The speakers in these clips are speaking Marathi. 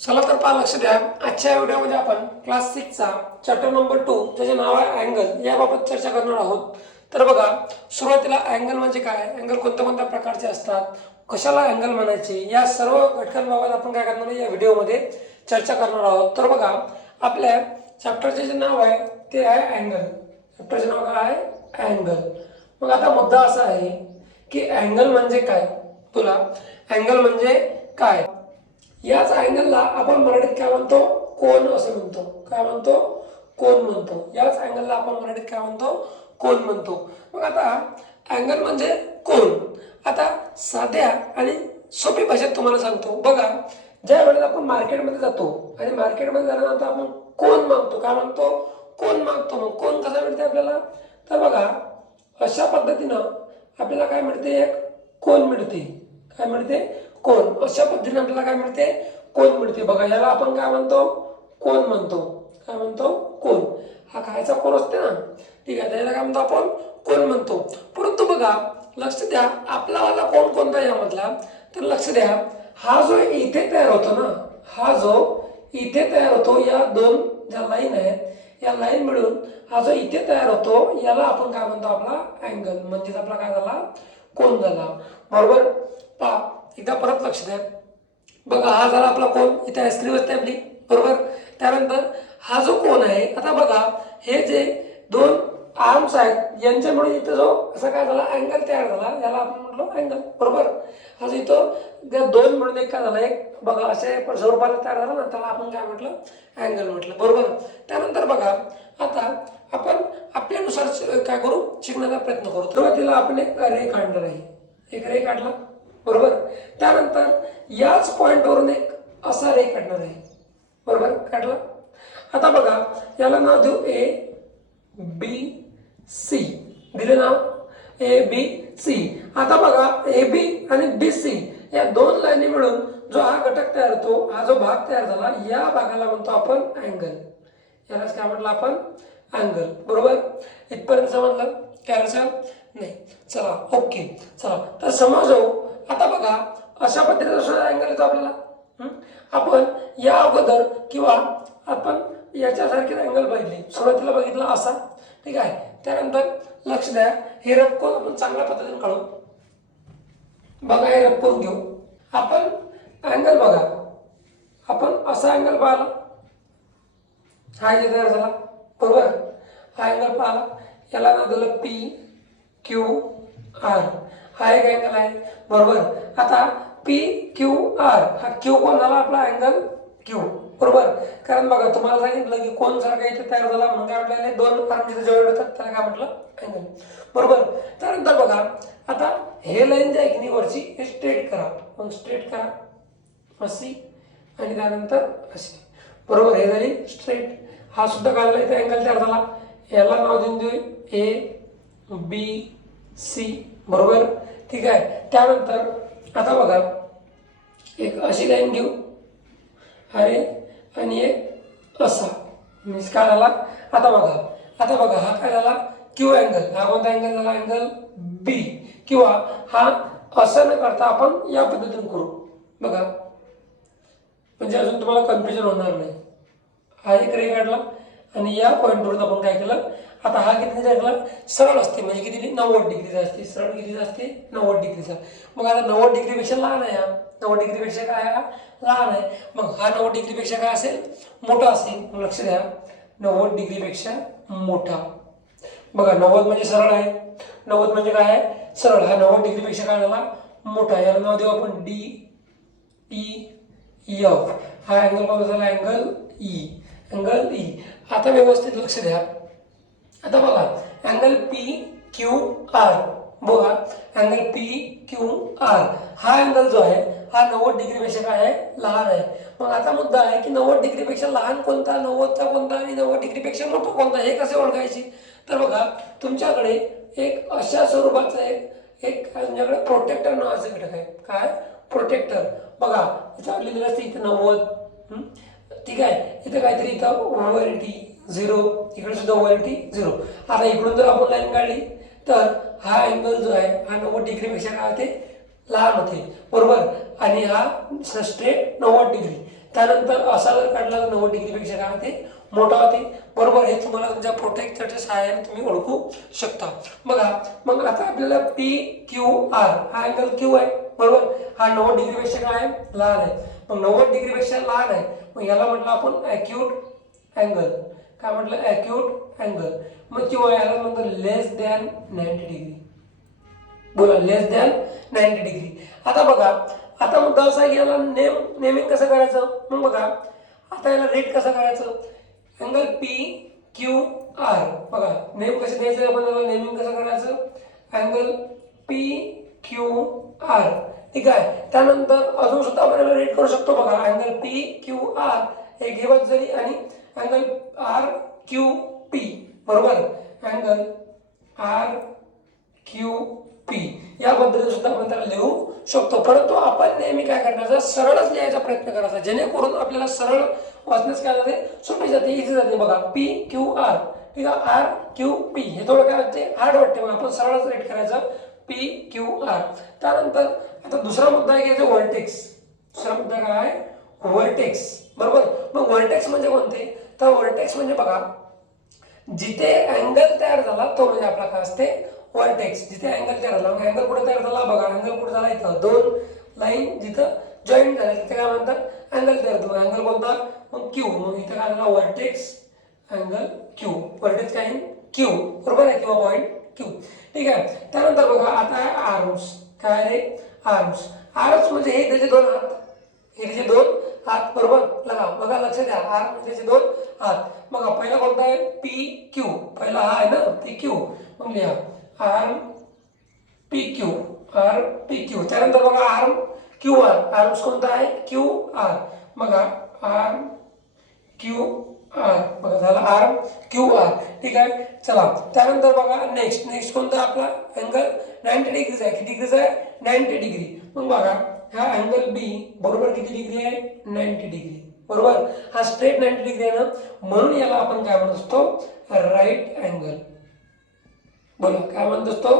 चला तर पहा लक्ष द्या. आजच्या व्हिडिओमध्ये आपण क्लास सिक्सचा चॅप्टर नंबर टू त्याचे नाव आहे अँगल याबाबत चर्चा करणार आहोत. तर बघा सुरुवातीला अँगल म्हणजे काय? अँगल कोणत्या कोणत्या प्रकारचे असतात? कशाला अँगल म्हणायचे? या सर्व घटकांबाबत आपण काय करणार या व्हिडिओमध्ये चर्चा करणार आहोत. तर बघा आपल्या चॅप्टरचे जे नाव आहे ते आहे अँगल चॅप्टरचे नाव काय? आहे अँगल मग आता मुद्दा असा आहे की अँगल म्हणजे काय? तुला अँगल म्हणजे काय? याच अँगलला आपण मराठीत काय म्हणतो? कोण असं म्हणतो. काय म्हणतो? कोण म्हणतो. याच अँगलला आपण मराठीत काय म्हणतो? कोण म्हणतो. मग आता अँगल म्हणजे कोण? आता साध्या आणि सोपी भाषेत तुम्हाला सांगतो. बघा ज्या वेळेला आपण मार्केटमध्ये जातो आणि मार्केटमध्ये जाण्यानंतर आपण कोण मागतो? काय म्हणतो कोण मागतो? मग कोण कसा मिळते आपल्याला? तर बघा अशा पद्धतीनं आपल्याला काय मिळते? एक कोण मिळते. काय मिळते? कोण? अशा पद्धतीने आपल्याला काय मिळते? कोण मिळते? बघा याला आपण काय म्हणतो? कोण म्हणतो? काय म्हणतो? कोण. हा खायचा कोण असते ना? ठीक आहे त्याला काय म्हणतो आपण? कोण म्हणतो? परंतु बघा लक्ष द्या आपला वाला कोण कोणता यामधला? तर लक्ष द्या हा जो इथे तयार होतो ना हा जो इथे तयार होतो या दोन ज्या लाईन आहेत या लाईन मिळून हा जो इथे तयार होतो याला आपण काय म्हणतो आपला? अँगल म्हणजेच आपला काय झाला? कोण झाला? बरोबर? पा एकदा परत लक्ष द्या. बघा हा झाला आपला कोण? इथे आईस्क्रीम असते आपली बरोबर? त्यानंतर हा जो कोण आहे आता बघा हे जे दोन आर्म्स आहेत यांच्यामुळे इथं जो असा काय झाला अँगल तयार झाला याला आपण म्हटलो अँगल बरोबर? हा जो इथं त्या दोन म्हणून एक काय झाला एक बघा अशा स्वरूपाला तयार झाला ना त्याला आपण काय म्हटलं? अँगल म्हटलं. बरोबर? त्यानंतर बघा आता आपण आपल्यानुसार काय करू? शिकण्याचा प्रयत्न करू. सुरुवातीला आपण एक रे काढणार आहे. एक रे काढला. बरोबर? त्यानंतर याच पॉईंटवरून एक असा रे काढणार आहे. बरोबर? काढला? आता बघा याला नाव देऊ ए बी सी दिले नाव? ए बी सी आता बघा ए बी आणि बी सी या दोन लाईनी मिळून जो हा घटक तयार होतो हा जो भाग तयार झाला या भागाला म्हणतो आपण अँगल यालाच काय म्हटलं आपण? अँगल बरोबर? इथपर्यंत समजलं? काय अडचण? नाही. चला ओके चला. तर समजू आता बघा अशा पद्धतीचा सुद्धा अँगल येतो आपल्याला. आपण या अगोदर किंवा आपण याच्यासारखे अँगल बघितले. सुरुवातीला बघितला असा. ठीक आहे? त्यानंतर लक्ष द्या. हे रपकोन आपण चांगल्या पद्धतीने काढू. बघा हे रपकोन घेऊ. आपण अँगल बघा. आपण असा अँगल पाहिला. हा इथे तयार झाला. बरोबर? हा अँगल पाहिला. याला ना दिलं पी क्यू आर हा एक अँगल आहे बरोबर. आता पी क्यू आर हा क्यू कोण झाला आपला अँगल क्यू बरोबर. कारण बघा तुम्हाला सांगितलं की कोण सारखा इथे तयार झाला म्हणून काय आपल्याला दोन आर्म जिथे जवळ होतात त्याला काय म्हटलं? अँगल बरोबर. त्यानंतर बघा आता हे लाईन जी आहे की नाही वरची हे स्ट्रेट करा. मग स्ट्रेट करा. अशी आणि त्यानंतर अशी बरोबर हे झाली स्ट्रेट हा सुद्धा काढला इथे अँगल तयार झाला. याला नाव देऊन देऊ. ए बी सी बरोबर. ठीक आहे. त्यानंतर आता बघा. एक अशी लाईन घेऊ. अरे आणि एक असा. मीन्स काय झाला? आता बघा. आता बघा हा काय झाला? क्यू अँगल हा कोणता अँगल झाला? अँगल बी किंवा हा असं न करता आपण या पद्धतीने करू. बघा. म्हणजे अजून तुम्हाला कन्फ्युजन होणार नाही. हा एक रे काढला. आणि या पॉईंटवरून आपण काय केलं? आता हा किती काढला सरळ असते. म्हणजे किती? नव्वद डिग्रीचा असते. सरळ कितीचा असते? नव्वद डिग्रीचा. मग आता नव्वद डिग्रीपेक्षा लहान आहे हा. नव्वद डिग्रीपेक्षा काय आहे हा? लहान आहे. मग हा नव्वद डिग्रीपेक्षा काय असेल? मोठा असेल. लक्ष द्या. नव्वद डिग्रीपेक्षा मोठा. बघा नव्वद म्हणजे सरळ आहे. नव्वद म्हणजे काय आहे? सरळ. हा नव्वद डिग्रीपेक्षा काय झाला? मोठा. याला नाव देऊ आपण डी ई एफ हा अँगल कोणता झाला अँगल ई अँगल ई आता व्यवस्थित लक्ष द्या. आता बघा अँगल पी क्यू आर बघा अँगल पी क्यू आर हा अँगल जो आहे हा नव्वद डिग्रीपेक्षा काय आहे? लहान आहे. मग आता मुद्दा आहे की नव्वद डिग्रीपेक्षा लहान कोणता नव्वदचा कोणता आणि नव्वद डिग्रीपेक्षा मोठा कोणता हे कसे ओळखायचे? तर बघा तुमच्याकडे एक अशा स्वरूपाचं एक एक तुमच्याकडे प्रोटेक्टर नावाचं घटक आहे. काय? प्रोटेक्टर बघा याच्यावर लिहिलेलं असतं इथं नव्वद. ठीक आहे. इथं काहीतरी इथं ओव्हरिटी झिरो. इकडे सुद्धा ओव्हरिटी झिरो. आता इकडून जर आपण लाईन काढली तर हा अँगल जो आहे हा नव्वद डिग्रीपेक्षा काय होते? लहान होते. बरोबर? आणि हा स्ट्रेट नव्वद डिग्री. त्यानंतर असा जर काढला तर नव्वद डिग्रीपेक्षा काय होते? मोठा होते. बरोबर? हे तुम्हाला तुमच्या प्रोटेक्टरच्या सहाय्याने तुम्ही ओळखू शकता. बघा मग आता आपल्याला पी क्यू आर हा अँगल क्यू आहे. बरोबर? हा नव्वद डिग्रीपेक्षा काय आहे? लहान आहे. मग नव्वद डिग्रीपेक्षा लहान आहे. मग याला म्हटलं आपण ॲक्यूट अँगल काय म्हटलं? ॲक्यूट अँगल मग किंवा याला म्हणतो लेस दॅन नाईन्टी डिग्री बोला लेस दॅन नाईन्टी डिग्री आता बघा आता मुद्दा असा की याला नेम नेमिंग कसं करायचं? मग बघा आता याला रेट कसं करायचं? अँगल पी क्यू आर बघा नेम कसे द्यायचं? आपण याला नेमिंग कसं करायचं? अँगल पी क्यू आर ठीक आहे? त्यानंतर अजून सुद्धा आपण याला रेट करू शकतो बघा. अँगल पी क्यू आर हे घेवत जरी आणि अँगल आर क्यू पी बरोबर? Angle R Q P. या पद्धतीने सुद्धा आपण त्याला लिहू शकतो. परंतु आपण नेहमी काय करण्याचा सरळच लिहायचा प्रयत्न करायचा. जेणेकरून आपल्याला सरळ वाचण्यास काय जाते सोपी जाते इझी जाते. बघा पी क्यू आर ठीक आहे? आर क्यू पी हे थोडं काय वाटते हार्ड वाटते. मग आपण सरळच रेट करायचं. पी क्यू आर त्यानंतर आता दुसरा मुद्दा आहे घ्यायचा व्हर्टेक्स दुसरा मुद्दा काय आहे? व्हर्टेक्स बरोबर? मग व्हर्टेक्स म्हणजे कोणते? व्हर्टेक्स म्हणजे बघा जिथे अँगल तयार झाला तो म्हणजे आपला काय असते व्हर्टेक्स जिथे अँगल तयार झाला मग अँगल कुठे तयार झाला? बघा अँगल कुठे झाला इथं? दोन लाईन जिथं जॉईंट झाले तिथे काय म्हणतात? अँगल तयार होतो अँगल कोणता? मग क्यू मग इथं काय झाला? व्हर्टेक्स अँगल क्यू व्हर्टेक्स काय क्यू बरोबर आहे किंवा पॉईंट क्यू ठीक आहे. त्यानंतर बघा आता आहे आर्म्स काय रे? आर्म्स आर्म्स म्हणजे हे त्याचे दोन हात. हे त्याचे दोन हात बरोबर. लगा बघा लक्ष द्या. हात त्याचे दोन हात. बघा पहिला कोणता आहे? पी क्यू पहिला हा आहे ना? पी क्यू मग लिहा. Arm P Q R P Q त्यानंतर बघा आर्म क्यू आर आर्म्स कोणता आहे? क्यू आर बघा आर्म क्यू आर बघा झाला आर्म क्यू आर ठीक आहे? चला. त्यानंतर बघा नेक्स्ट नेक्स्ट कोणता आपला? अँगल नाईन्टी डिग्रीज आहे. किती डिग्रीज आहे? नाईन्टी डिग्री मग बघा. हा अँगल बी बरोबर किती डिग्री आहे? नाईन्टी डिग्री बरोबर? हा स्ट्रेट नाईन्टी डिग्री आहे ना? म्हणून याला आपण काय म्हणत असतो? राईट अँगल बोला काय म्हणत असतो?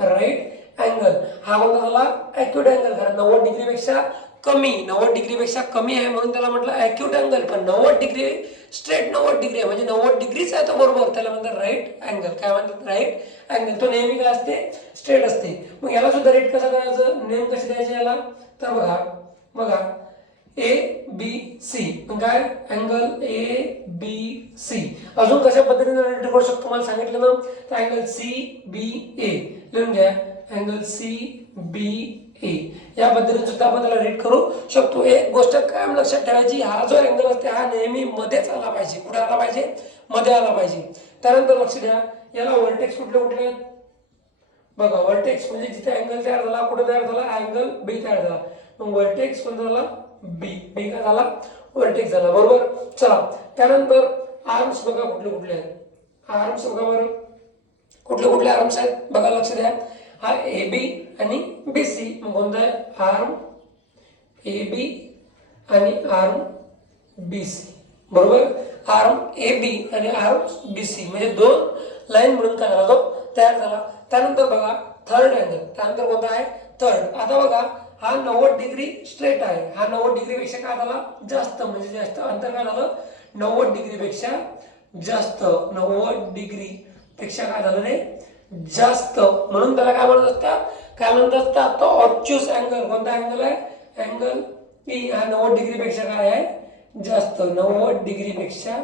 राईट अँगल हा कोणता झाला. ॲक्युट अँगल कारण नव्वद डिग्रीपेक्षा कमी नव्वद डिग्रीपेक्षा कमी आहे म्हणून त्याला म्हटलं ॲक्यूट अँगल पण नव्वद डिग्री स्ट्रेट नव्वद डिग्री आहे. म्हणजे नव्वद डिग्रीच आहे तो बरोबर. त्याला म्हणतात राईट अँगल काय म्हणतात? राईट अँगल तो नेहमी काय असते? स्ट्रेट असते. मग याला सुद्धा रेट कसा करायचं? नेम कसे द्यायचे याला? तर बघा. बघा. ए बी सी काय? अँगल ए बी सी अजून कशा पद्धतीने रेट करू शकतो? तुम्हाला सांगितलं ना? तर अँगल सी बी ए लिहून घ्या. अँगल सी बी हे या पद्धतीने सुद्धा आपण त्याला रीड करू शकतो. एक गोष्ट कायम लक्षात ठेवायची हा जो अँगल असते हा नेहमी मध्येच आला पाहिजे. कुठे आला पाहिजे? मध्ये आला पाहिजे. त्यानंतर लक्ष द्या. याला व्हर्टेक्स कुठले कुठले? आहेत बघा व्हर्टेक्स म्हणजे जिथे अँगल तयार झाला कुठे तयार झाला? अँगल बी तयार झाला. मग व्हर्टेक्स कोणता झाला? बी बी काय झाला? व्हर्टेक्स झाला. बरोबर? चला. त्यानंतर आर्म्स बघा कुठले कुठले आहेत. आर्म्स बघा बरं. कुठले कुठले आर्म्स आहेत? बघा लक्ष द्या. हा ए बी आणि बी सी मग कोणता आहे आर्म ए बी आणि आर्म बी सी बरोबर? आर्म ए बी आणि आर्म बी सी म्हणजे दोन लाईन म्हणून काय झाला तो? तयार झाला. त्यानंतर बघा थर्ड अँगल त्यानंतर कोणता आहे? थर्ड आता बघा हा नव्वद डिग्री स्ट्रेट आहे. हा नव्वद डिग्रीपेक्षा काय झाला? जास्त. म्हणजे जास्त अंतर काय झालं? नव्वद डिग्रीपेक्षा जास्त. नव्वद डिग्री पेक्षा काय झालं रे? जास्त. म्हणून त्याला काय म्हणत असतात? काय म्हणत असतात तो ऑब्च्युअस अँगल कोणता अँगल आहे अँगल पी हा नव्वद डिग्रीपेक्षा काय आहे जास्त नव्वद डिग्रीपेक्षा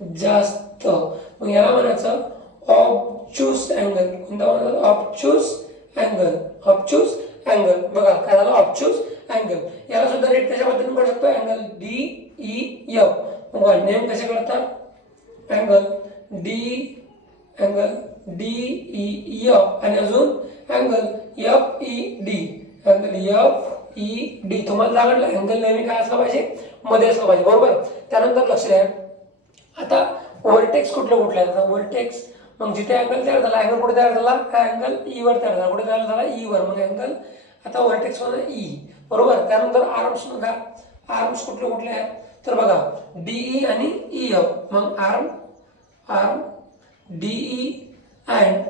जास्त मग याला म्हणायचं ऑब्च्युअस अँगल कोणता म्हणायचं ऑब्च्युअस अँगल ऑब्च्युअस अँगल बघा काय झालं ऑब्च्युअस अँगल याला सुद्धा रेट कशा पद्धतीने पडू शकतो अँगल डी ई एफ मग नेम कसे करतात angle D angle D E F आणि अजून angle F E D angle F E D तुम्हाला लागलं अँगल नेहमी काय असला पाहिजे? मध्ये असला पाहिजे बरोबर? त्यानंतर लक्ष द्या. आता व्होल्टेक्स कुठले कुठले आहेत आता व्होल्टेक्स मग जिथे अँगल तयार झाला अँगल कुठे तयार झाला? काय अँगल ई वर तयार झाला. कुठे तयार झाला? ई वर. मग अँगल आता व्होल्टेक्समध्ये ई बरोबर? त्यानंतर आर्म्स बघा. आर्म्स कुठले कुठले आहेत तर बघा डीई आणि ई एफ मग arm arm DE and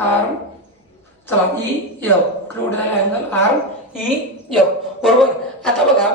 arm चला ई एफ क्रूड अँगल आर ई एफ बरोबर. आता बघा.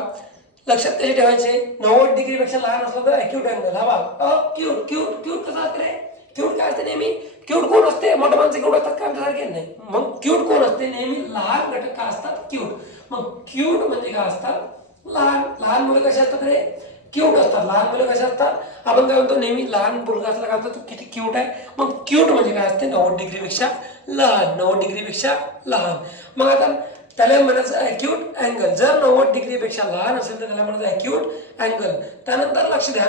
लक्षात कसे ठेवायचे? नव्वद डिग्री पेक्षा लहान असलं तर अक्यूट अँगल हा बघा. क्यूट क्यूट क्यूट कसं असतं रे? क्यूट काय असते नेहमी? क्यूट कोण असते? मोठ्या माणसं क्यूट असतात का आमच्यासारखे? नाही. मग क्यूट कोण असते? नेहमी लहान घटक का असतात? क्यूट मग क्यूट म्हणजे काय असतात? लहान. लहान मुलं कशी असतात रे? क्यूट असतात. लहान मुलं कसे असतात? आपण काय म्हणतो नेहमी लहान मुलगा असला काय तो किती क्यूट आहे? मग क्यूट म्हणजे काय असते? नव्वद डिग्रीपेक्षा लहान. नव्वद डिग्रीपेक्षा लहान. मग आता त्याला म्हणायचं अॅक्यूट अँगल जर नव्वद डिग्रीपेक्षा लहान असेल तर त्याला म्हणायचं अॅक्यूट अँगल त्यानंतर लक्ष द्या.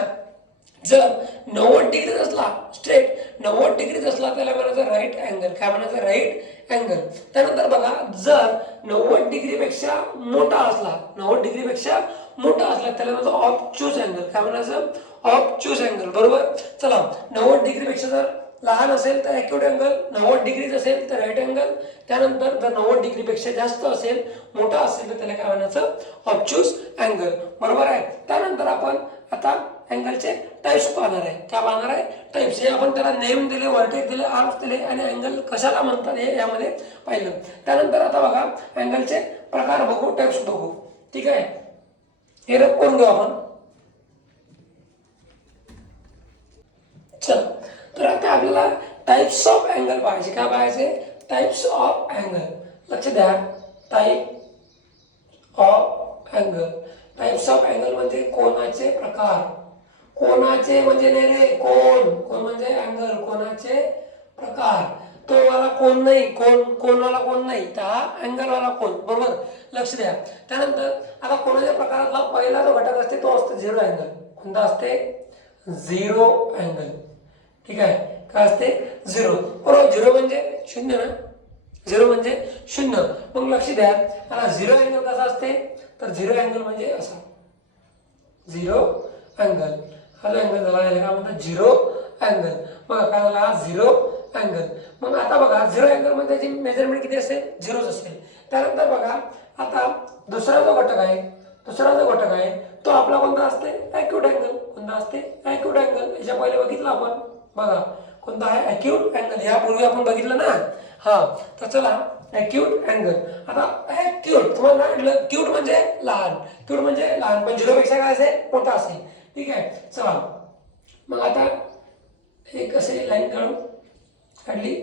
जर नव्वद डिग्रीच असला स्ट्रेट नव्वद डिग्रीच असला त्याला म्हणायचं राईट अँगल काय म्हणायचं राईट अँगल त्यानंतर बघा जर नव्वद डिग्रीपेक्षा मोठा असला नव्वद डिग्रीपेक्षा मोठा असला त्याला म्हणतो ऑफ चूज अँगल काय म्हणायचं? ऑफ चूज अँगल बरोबर? चला नव्वद डिग्रीपेक्षा जर लहान असेल तर ॲक्युट अँगल नव्वद डिग्रीज असेल तर राईट अँगल त्यानंतर जर नव्वद डिग्रीपेक्षा जास्त असेल मोठा असेल तर त्याला काय म्हणायचं? ऑब्च्यूज अँगल बरोबर आहे? त्यानंतर आपण आता अँगलचे टाईप्स पाहणार आहे. काय पाहणार आहे? टाईप्स हे आपण त्याला नेम दिले वर्टेक दिले आर्म्स दिले आणि अँगल कशाला म्हणतात हे यामध्ये पाहिलं. त्यानंतर आता बघा अँगलचे प्रकार बघू टाईप्स बघू. ठीक आहे? हे रद्द करून घेऊ आपण. चल. तर आता आपल्याला टाईप्स ऑफ अँगल पाहायचे. काय पाहायचे? टाईप्स ऑफ अँगल लक्ष द्या. Type of angle types of angle म्हणजे कोणाचे प्रकार? कोणाचे म्हणजे नाही रे कोण? कोण म्हणजे अँगल कोणाचे प्रकार? तो वाला कोण नाही कोण कोणवाला कोण नाही तर हा अँगलवाला कोण? बरोबर? लक्ष द्या. त्यानंतर आता कोणाच्या प्रकारातला पहिला जो घटक असते तो असतो झिरो अँगल. कोणता असते? Zero angle. ठीक आहे? काय असते? झिरो. बरोबर? झिरो म्हणजे शून्य ना? झिरो म्हणजे शून्य. मग लक्ष द्या. आता झिरो अँगल कसा असते? तर झिरो अँगल म्हणजे असा. Zero angle. हा जो अँगल झाला का काय म्हणतात? Zero angle. मग काय झाला? हा झिरो अँगल. मग आता बघा झिरो अँगलमध्ये त्याची मेजरमेंट किती असेल? झिरोच असेल. त्यानंतर बघा आता दुसरा जो घटक आहे दुसरा जो घटक आहे तो आपला कोणता असते? ॲक्यूट अँगल कोणता असते? ॲक्यूट अँगल याच्या पहिले बघितलं आपण. बघा कोणता आहे? ॲक्यूट अँगल यापूर्वी आपण बघितलं ना? हा तर चला ॲक्यूट अँगल आता ॲक्यूट तुम्हाला म्हटलं क्यूट म्हणजे लहान. क्यूट म्हणजे लहान. पण झिरोपेक्षा काय असेल? मोठा असेल. ठीक आहे? चला. मग आता एक असे लाईन काढू. काढली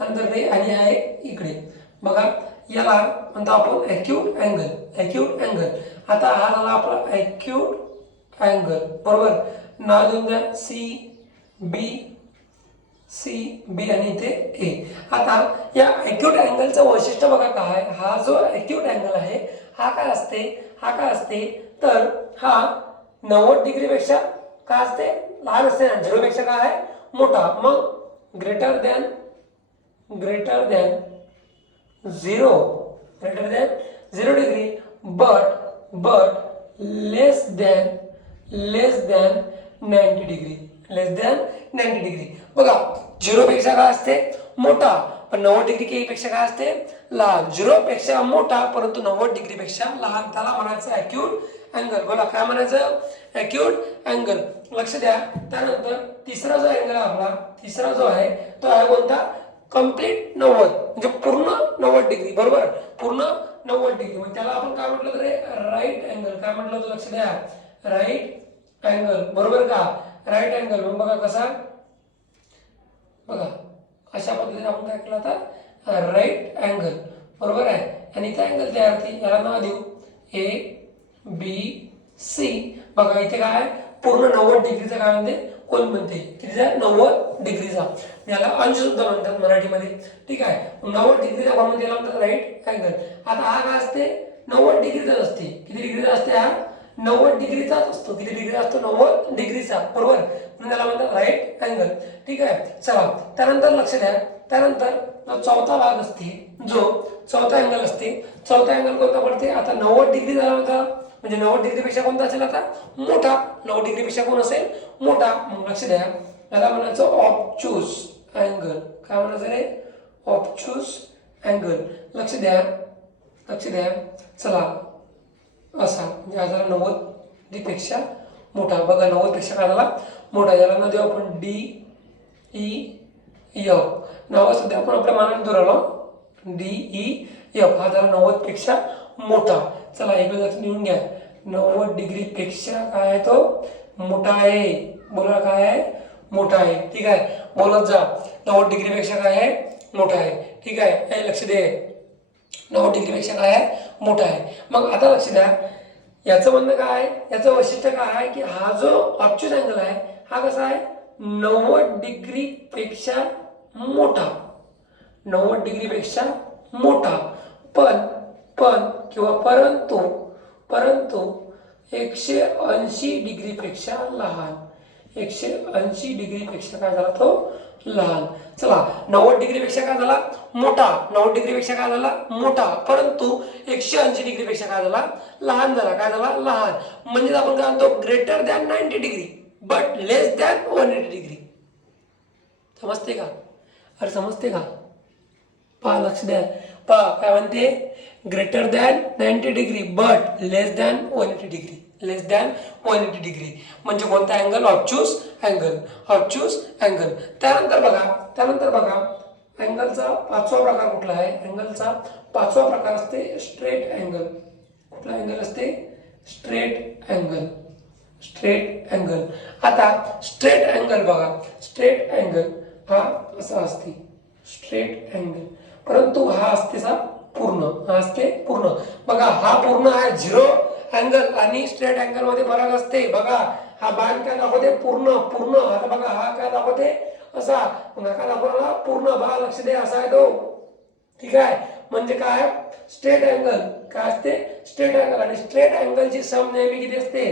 त्यानंतर रे आणि आहे इकडे. बघा याला म्हणतो आपण ॲक्यूट अँगल ॲक्यूट अँगल आता हा झाला आपला ॲक्यूट अँगल बरोबर? नाव देऊन द्या. सी बी सी बी आणि इथे ए आता या ॲक्यूट अँगलचं वैशिष्ट्य बघा काय हा जो ॲक्यूट अँगल आहे हा काय असते? हा काय असते? तर हा नव्वद डिग्रीपेक्षा काय असते? लहान असते झिरोपेक्षा काय आहे? मोठा. मग greater than greater than zero greater than zero degree but but less than less than ninety degree less than ninety degree बघा झिरोपेक्षा काय असते? मोठा. पण नव्वद डिग्री केपेक्षा काय असते? लहान. झिरोपेक्षा मोठा परंतु नव्वद डिग्रीपेक्षा लहान. त्याला म्हणायचं ॲक्यूट अँगल बोला काय म्हणायचं? ॲक्यूट अँगल लक्ष द्या. त्यानंतर तिसरा जो अँगल आहे आपला तिसरा जो आहे तो आहे कोणता? कंप्लीट नव्वद. म्हणजे पूर्ण नव्वद डिग्री बरोबर? पूर्ण नव्वद डिग्री म्हणजे त्याला आपण काय म्हटलं तर राईट अँगल काय म्हटलं होतं लक्ष द्या राईट अँगल बरोबर का? राईट अँगल मग बघा कसा? बघा. अशा पद्धतीने आपण काय केलं आता? राईट अँगल बरोबर आहे? आणि इथे अँगल तयार होती याला नाव देऊ. ए बी सी बघा इथे काय? आहे? पूर्ण नव्वद डिग्रीचं काय म्हणते? कोण म्हणते कितीचा नव्वद डिग्रीचा याला अंश सुद्धा म्हणतात मराठीमध्ये. ठीक आहे? नव्वद डिग्रीचा कोण म्हणते याला म्हणतात राईट अँगल आता हा काय असते? नव्वद डिग्रीचाच असते. किती डिग्रीचा असते हा? नव्वद डिग्रीचाच असतो. किती डिग्री असतो? नव्वद डिग्रीचा बरोबर? म्हणून त्याला म्हणतात राईट अँगल ठीक आहे? चला. त्यानंतर लक्ष द्या. त्यानंतर जो चौथा भाग असते जो चौथा अँगल असते चौथा अँगल कोणता पडते? आता नव्वद डिग्री झाला होता म्हणजे नव्वद डिग्रीपेक्षा कोणता असेल आता? मोठा. नव्वद डिग्रीपेक्षा कोण असेल? मोठा. मग लक्ष द्या. याला म्हणायचं ऑपचूस अँगल काय म्हणायचं रे? ऑपचूस अँगल लक्ष द्या. लक्ष द्या. चला. असा. म्हणजे हा नव्वद डीपेक्षा मोठा. बघा नव्वदपेक्षा काय झाला? मोठा. याला ना देऊ आपण डी ई य नावं सध्या आपण आपल्या मानाने दूर डी ई एफ हा झाला नव्वदपेक्षा मोठा. चला एक लक्ष लिहून घ्या. नव्वद डिग्रीपेक्षा काय आहे तो? मोठा आहे. बोला काय आहे? मोठा आहे. ठीक आहे? बोलत जा. नव्वद डिग्रीपेक्षा काय आहे? मोठा आहे. ठीक आहे? हे लक्ष दे. नव्वद डिग्रीपेक्षा काय आहे? मोठा आहे. मग आता लक्ष द्या. याचं म्हणणं काय आहे? याचं वैशिष्ट्य काय आहे की हा जो ऑप्शन अँगल आहे हा कसा आहे? नव्वद डिग्रीपेक्षा मोठा. नव्वद डिग्रीपेक्षा मोठा. पण पण किंवा परंतु परंतु एकशे ऐंशी डिग्रीपेक्षा लहान. एकशे ऐंशी डिग्रीपेक्षा काय झाला तो? लहान. चला नव्वद डिग्रीपेक्षा काय झाला? मोठा. नव्वद डिग्रीपेक्षा काय झाला? मोठा. परंतु एकशे ऐंशी डिग्रीपेक्षा काय झाला? लहान झाला. काय झाला? लहान. म्हणजे आपण काय म्हणतो? Greater than ninety degree but less than one eighty degree समजते का? अरे समजते का? पहा लक्ष द्या. पहा काय म्हणते? Ninety degree but less than one eighty degree less than one eighty degree म्हणजे कोणता angle obtuse angle obtuse angle त्यानंतर बघा त्यानंतर बघा अँगलचा पाचवा प्रकार कुठला आहे? अँगलचा पाचवा प्रकार असते स्ट्रेट अँगल कुठला अँगल असते? स्ट्रेट अँगल स्ट्रेट अँगल आता स्ट्रेट अँगल बघा. स्ट्रेट अँगल हा असा असते? स्ट्रेट अँगल परंतु हा असते सा पूर्ण असते पूर्ण. बघा हा पूर्ण आहे झिरो अँगल आणि स्ट्रेट अँगलमध्ये फरक असते बघा हा बाण काय दाखवते? पूर्ण पूर्ण. आता बघा हा काय दाखवते? असा. मग काय दाखवला? पूर्ण बघा लक्ष दे असा आहे तो. ठीक आहे? म्हणजे काय? स्ट्रेट अँगल काय असते? स्ट्रेट अँगल आणि स्ट्रेट अँगलची सम नेहमी किती असते?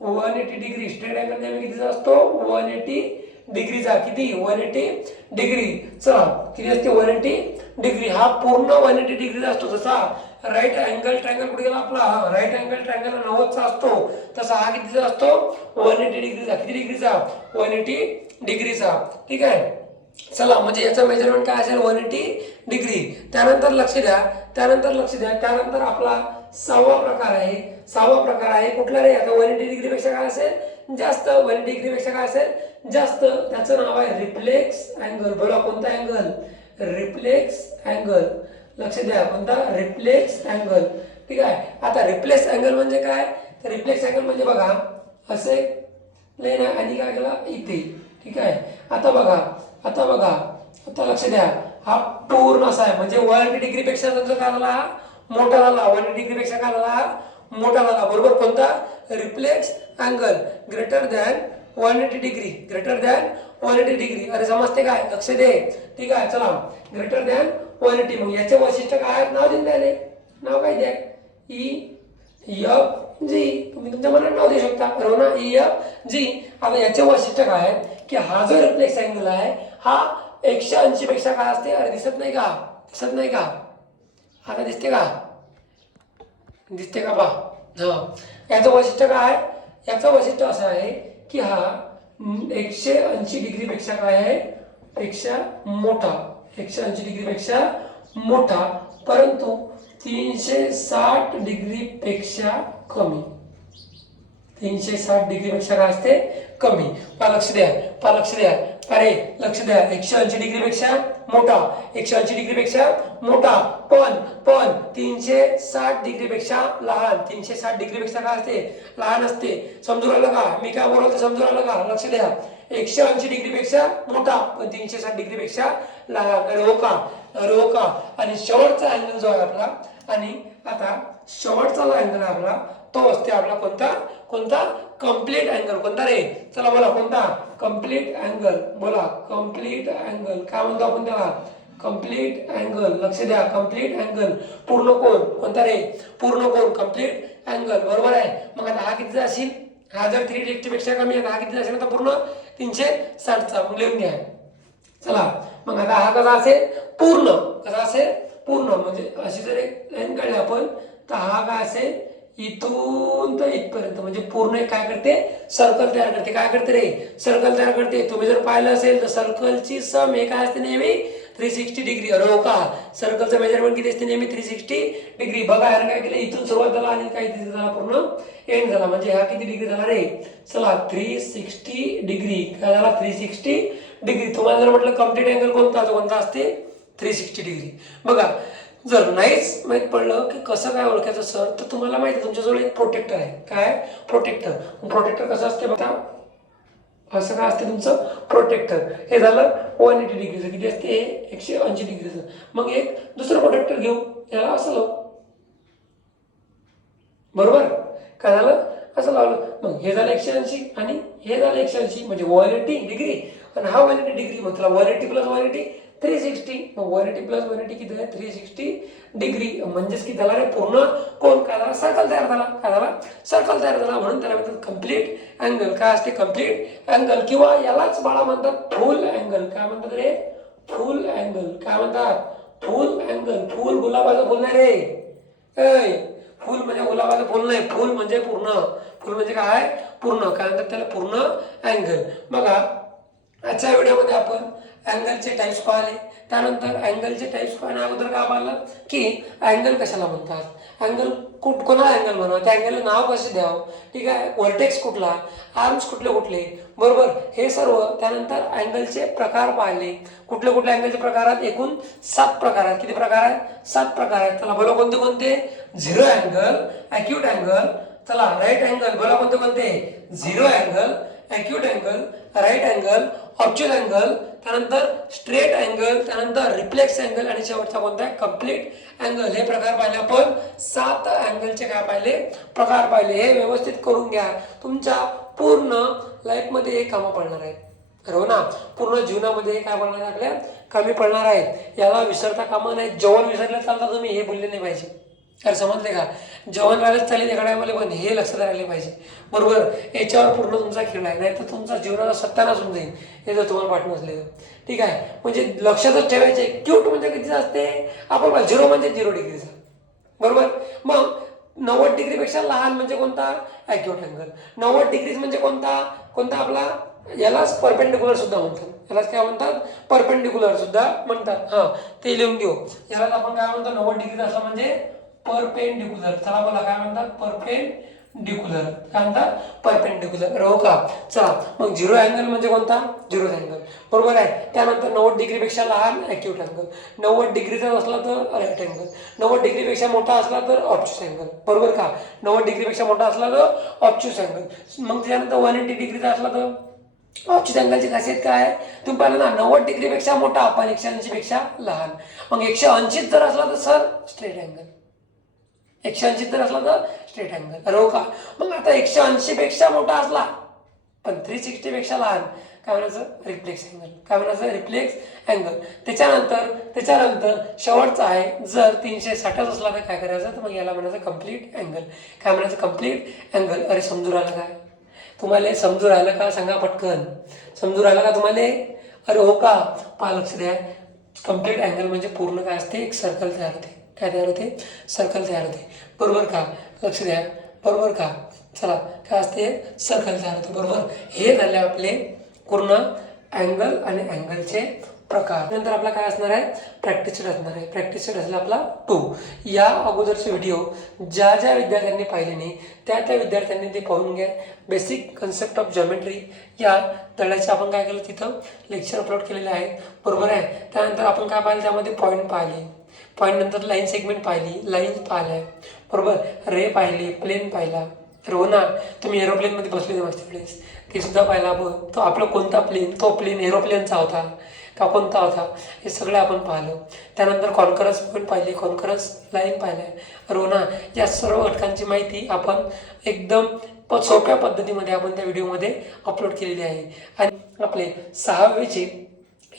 One eighty degree straight angle नेहमी कितीचा असतो? वन एटी डिग्रीचा किती? One eighty degree. चला किती असते वन एटी डिग्री. हा पूर्ण वन एटी डिग्रीचा असतो जसा. राईट अँगल ट्रँगल कुठे गेला आपला? राईट अँगल ट्रँगल नव्वदचा असतो. तसा हा कितीचा असतो? वन एटी डिग्रीचा. किती डिग्रीचा? वन एटी डिग्रीचा. ठीक आहे? चला म्हणजे याचं मेजरमेंट काय असेल? One eighty degree. त्यानंतर लक्ष द्या. त्यानंतर लक्ष द्या. त्यानंतर आपला सहावा प्रकार आहे. सहावा प्रकार आहे कुठला रे? आता वन एटी डिग्रीपेक्षा काय असेल? जास्त. वन एटी डिग्रीपेक्षा काय असेल? जास्त त्याचं नाव आहे रिफ्लेक्स अँगल. बोला कोणता अँगल? Reflex angle. लक्ष द्या कोणता? Reflex angle. ठीक आहे? आता रिफ्लेक्स अँगल म्हणजे काय? तर रिफ्लेक्स अँगल म्हणजे बघा असे प्लेन आहे आणि काय केला इथे. ठीक आहे? आता बघा आता बघा आता लक्ष द्या. हा पूर्ण असा आहे. म्हणजे वन डिग्री पेक्षा त्याचा काय झाला? मोठा झाला. वन डिग्री पेक्षा काय झाला? मोठा झाला. बरोबर? कोणता? Reflex angle. Greater than one eighty degree greater than one eighty degree अरे समजते काय? लक्ष दे. ठीक आहे चला. ग्रेटर दॅन वन एटी मग याचे वैशिष्ट्य काय आहेत? नाव देऊन द्याले नाव काय द्या ई एफ जी तुम्ही तुमच्या मनात नाव देऊ शकता. बरोबर ना? ई एफ जी आता याचे वैशिष्ट्य काय आहे की हा जो रिफ्लेक्स अँगल आहे हा एकशे ऐंशी पेक्षा काय असते? अरे दिसत नाही का? दिसत नाही का? आता दिसते का? दिसते का? बा हा. याचं वैशिष्ट्य काय आहे? याचं वैशिष्ट्य असं आहे की हा एकशे ऐंशी डिग्रीपेक्षा काय आहे? पेक्षा मोठा. एकशे ऐंशी डिग्रीपेक्षा मोठा. परंतु तीनशे साठ डिग्रीपेक्षा कमी. तीनशे साठ डिग्रीपेक्षा काय असते? कमी. पा लक्ष द्या. पा लक्ष द्या. अरे लक्ष द्या. एकशे ऐंशी डिग्री पेक्षा मोठा. एकशे ऐंशी डिग्री पेक्षा मोठा. पण पण तीनशे साठ डिग्री पेक्षा लहान. तीनशे साठ डिग्री पेक्षा काय असते? लहान असते. समजून आलं का? मी काय बोलवतो समजून आलं का? लक्ष द्या. एकशे ऐंशी डिग्री पेक्षा मोठा पण तीनशे साठ डिग्रीपेक्षा लहान. अरे हो का? अरे हो का? आणि शेवटचा अँगल जो आहे आपला आणि आता शेवटचा जो अँगल आहे आपला तो असते आपला कोणता? कोणता? कंप्लीट अँगल कोणता रे? चला बोला कोणता? कंप्लीट अँगल बोला कंप्लीट अँगल काय म्हणतो आपण त्याला? कंप्लीट अँगल लक्ष द्या. कंप्लीट अँगल पूर्ण कोण कोणता रे? पूर्ण कोण कंप्लीट अँगल बरोबर आहे. मग आता हा कितीचा असेल? हा जर थ्री डिग्री पेक्षा कमी आहे हा कितीचा असेल? आता पूर्ण तीनशे साठचा. मग लिहून घ्या. चला. मग आता हा कसा असेल? पूर्ण. कसा असेल? पूर्ण. म्हणजे अशी जर एक लाईन काढली आपण तर हा काय असेल? इथून तर इथपर्यंत. म्हणजे पूर्ण काय करते? सर्कल तयार करते. काय करते रे? सर्कल तयार करते. तुम्ही जर पाहिलं असेल तर सर्कलची सम हे काय असते नेहमी? थ्री सिक्स्टी डिग्री अरे हो का? सर्कलचं मेजरमेंट किती असते नेहमी? थ्री सिक्स्टी डिग्री बघा यार काय केलं? इथून सुरुवात झाला आणि काय तिथे झाला पूर्ण? एंड झाला. म्हणजे हा किती डिग्री झाला रे? चला थ्री सिक्स्टी डिग्री काय झाला? थ्री सिक्स्टी डिग्री तुम्हाला जर म्हटलं कंप्लीट अँगल कोणता? तो कोणता असते? थ्री सिक्स्टी डिग्री बघा जर नाहीच माहीत पडलं की कसं काय ओळखायचं सर तर तुम्हाला माहिती आहे तुमच्याजवळ एक प्रोटेक्टर आहे. काय? प्रोटेक्टर प्रोटेक्टर कसं असते बघा? असं काय असते तुमचं? प्रोटेक्टर हे झालं वन एटी डिग्रीचं किती असते? हे एकशे ऐंशी डिग्रीचं मग एक दुसरं प्रोटेक्टर घेऊ. याला असं लावू. बरोबर? काय झालं? असं लावलं. मग हे झालं एकशे ऐंशी आणि हे झालं एकशे ऐंशी म्हणजे वन एटी डिग्री आणि हा वन एटी डिग्री मग तुला one eighty plus one eighty three sixty मग one eighty plus one eighty किती आहे? थ्री सिक्स्टी डिग्री म्हणजेच की त्याला रे पूर्ण कोण? काय झाला सर्कल तयार झाला. काय झाला सर्कल तयार झाला म्हणून त्याला म्हणतात कंप्लीट अँगल काय असते कंप्लीट अँगल किंवा यालाच बाळा म्हणतात फुल अँगल काय म्हणतात रे? फुल अँगल काय म्हणतात? फुल अँगल फुल गुलाबाचं फुल नाही रे. फुल म्हणजे गुलाबाचं फुल नाही. फुल म्हणजे पूर्ण. फुल म्हणजे काय? पूर्ण. काय म्हणतात त्याला? पूर्ण अँगल बघा आजच्या व्हिडिओमध्ये आपण अँगलचे टाईप्स पाहिले त्यानंतर अँगलचे टाईप्स पाहण्या अगोदर काय पाहिलं? की अँगल कशाला म्हणतात? अँगल कुठ कोणाला अँगल म्हणावं? त्या अँगलला नाव कसे द्यावं? ठीक आहे? वर्टेक्स कुठला? आर्म्स कुठले कुठले? बरोबर? हे सर्व त्यानंतर अँगलचे प्रकार पाहिले. कुठले कुठले अँगलचे प्रकार आहेत? एकूण सात प्रकार आहेत. किती प्रकार आहेत? सात प्रकार आहेत. त्याला बोला कोणते कोणते? झिरो अँगल अॅक्यूट अँगल चला राईट अँगल बोला कोणते कोणते? Zero angle acute angle right angle ऑप्च्युअल angle त्यानंतर स्ट्रेट अँगल त्यानंतर रिफ्लेक्स अँगल आणि शेवटचा कोणता आहे? कंप्लीट अँगल हे प्रकार पाहिले आपण. सात अँगलचे काय पाहिले? प्रकार पाहिले. हे व्यवस्थित करून घ्या. तुमच्या पूर्ण लाईफमध्ये हे कामं पडणार आहेत. हो ना? पूर्ण जीवनामध्ये हे काय पडणार आपल्या? कमी पडणार आहेत. याला विसरता कामा नाही जेवण विसरलं चालता तुम्ही. हे बोलले नाही पाहिजे. अरे समजले का? जेवण राहिलं चालेल एका टायमाला पण हे लक्षात राहिले पाहिजे. बरोबर? याच्यावर पूर्ण तुमचा खेळ आहे नाही तर तुमचा जीवनाचा सत्यानाश होऊन जाईल हे जर तुम्हाला पाठ नसले ठीक आहे? म्हणजे लक्षातच ठेवायचे क्यूट म्हणजे कितीचं असते? आपण झिरो म्हणजे झिरो डिग्रीचा बरोबर? मग नव्वद डिग्रीपेक्षा लहान म्हणजे कोणता? ॲक्युट अँगल नव्वद डिग्रीज म्हणजे कोणता? कोणता आपला? यालाच परपेंडिक्युलर सुद्धा म्हणतात. यालाच काय म्हणतात? परपेंडिक्युलर सुद्धा म्हणतात. हां ते लिहून घेऊ. यालाच आपण काय म्हणतो? नव्वद डिग्री असं म्हणजे परपेंडिकुलर चला बोला काय म्हणतात? परपेंडिकुलर काय म्हणतात? परपेंडिकुलर हो का? चला. मग झिरो अँगल म्हणजे कोणता? झिरो अँगल बरोबर आहे. त्यानंतर नव्वद डिग्रीपेक्षा लहान ॲक्यूट अँगल नव्वद डिग्रीचा असला तर राईट अँगल नव्वद डिग्रीपेक्षा मोठा असला तर ऑप्च्युस अँगल बरोबर का? नव्वद डिग्रीपेक्षा मोठा असला तर ऑप्च्युस अँगल मग त्यानंतर वन एटी डिग्रीचा असला तर ऑप्च्युस अँगलची खासियत काय? आहे तुम्ही पाहिलं ना नव्वद डिग्रीपेक्षा मोठा आपण एकशे ऐंशीपेक्षा लहान. मग एकशे ऐंशीच जर असला तर सर स्ट्रेट अँगल एकशे ऐंशी जर असला तर स्ट्रेट अँगल अरे हो का? मग आता एकशे ऐंशीपेक्षा मोठा असला पण थ्री सिक्स्टीपेक्षा लहान काय म्हणायचं? रिफ्लेक्स अँगल काय म्हणायचं? रिफ्लेक्स अँगल त्याच्यानंतर त्याच्यानंतर शेवटचा आहे जर तीनशे साठच असला तर काय करायचं? तर मग याला म्हणायचं कंप्लीट अँगल काय म्हणायचं? कंप्लीट अँगल अरे समजून राहिलं काय? तुम्हाला समजू राहिलं का? सांगा पटकन. समजू राहिलं का तुम्हाला अरे हो का? पहा लक्ष द्या. कंप्लीट अँगल म्हणजे पूर्ण काय असते? एक सर्कल तयार होते. काय तयार होते सर्कल तयार होते. बरोबर का? लक्ष द्या. बरोबर का? चला काय असते? सर्कल तयार होते. बरोबर? हे झाले आपले पूर्ण अँगल आणि अँगलचे प्रकार. नंतर आपला काय असणार आहे? प्रॅक्टिस सेट असणार आहे. प्रॅक्टिस सेट असेल आपला टू या अगोदरचे व्हिडिओ ज्या ज्या विद्यार्थ्यांनी पाहिले नाही त्या त्या विद्यार्थ्यांनी ते पाहून घ्या. बेसिक कन्सेप्ट ऑफ जॉमेट्री या तळ्याचे आपण काय केलं तिथं? लेक्चर अपलोड केलेले आहे. बरोबर आहे? त्यानंतर आपण काय पाहिलं? त्यामध्ये पॉईंट पाहिले. पॉईंट नंतर लाईन सेगमेंट पाहिली लाईन पाहिल्या. बरोबर? रे पाहिली प्लेन पाहिला. रोना तुम्ही एरोप्लेनमध्ये बसले मागच्या वेळेस. ते सुद्धा पाहिला आपण. तो आपला कोणता प्लेन तो प्लेन एरोप्लेनचा होता. का कोणता होता? हे सगळं आपण पाहिलं. त्यानंतर कॉन्करस पॉईंट पाहिले. कॉन्करस लाईन पाहिल्या. रोना या सर्व घटकांची माहिती आपण एकदम प सोप्या पद्धतीमध्ये आपण त्या व्हिडिओमध्ये अपलोड केलेली आहे. आणि आपले सहावेचे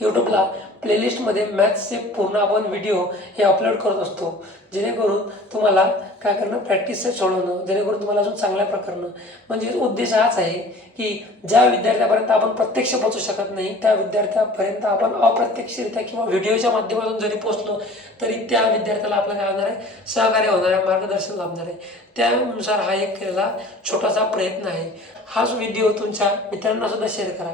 यूट्यूबला प्लेलिस्टमध्ये मॅथ्सचे पूर्ण आपण व्हिडिओ हे अपलोड करत असतो. जेणेकरून तुम्हाला काय करणं प्रॅक्टिसचं सोडवणं जेणेकरून तुम्हाला अजून चांगल्या प्रकारनं म्हणजे उद्देश हाच आहे की ज्या विद्यार्थ्यापर्यंत आपण प्रत्यक्ष पोहोचू शकत नाही त्या विद्यार्थ्यापर्यंत आपण अप्रत्यक्षरित्या किंवा व्हिडिओच्या माध्यमातून जरी पोचलो तरी त्या विद्यार्थ्याला आपलं काय होणार आहे? सहकार्य होणार आहे मार्गदर्शन लाभणार आहे. त्यानुसार हा एक केलेला छोटासा प्रयत्न आहे. हाच व्हिडिओ तुमच्या मित्रांना सुद्धा शेअर करा.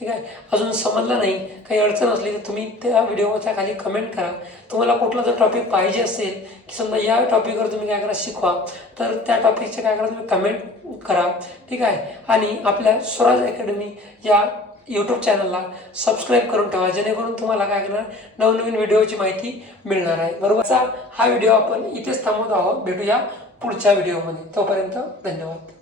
ठीक आहे? अजून समजलं नाही काही अडचण असली तर तुम्ही त्या व्हिडिओच्या खाली कमेंट करा. तुम्हाला कुठला जर टॉपिक पाहिजे असेल की समजा या टॉपिकवर तुम्ही काय करा शिकवा तर त्या टॉपिकचे काय करा तुम्ही कमेंट करा. ठीक आहे? आणि आपल्या स्वराज अकॅडमी या यूट्यूब चॅनलला सबस्क्राईब करून ठेवा जेणेकरून तुम्हाला काय करणार नवनवीन व्हिडिओची माहिती मिळणार आहे. बरोबरचा हा व्हिडिओ आपण इथेच थांबवत आहोत. भेटूया पुढच्या व्हिडिओमध्ये. तोपर्यंत धन्यवाद.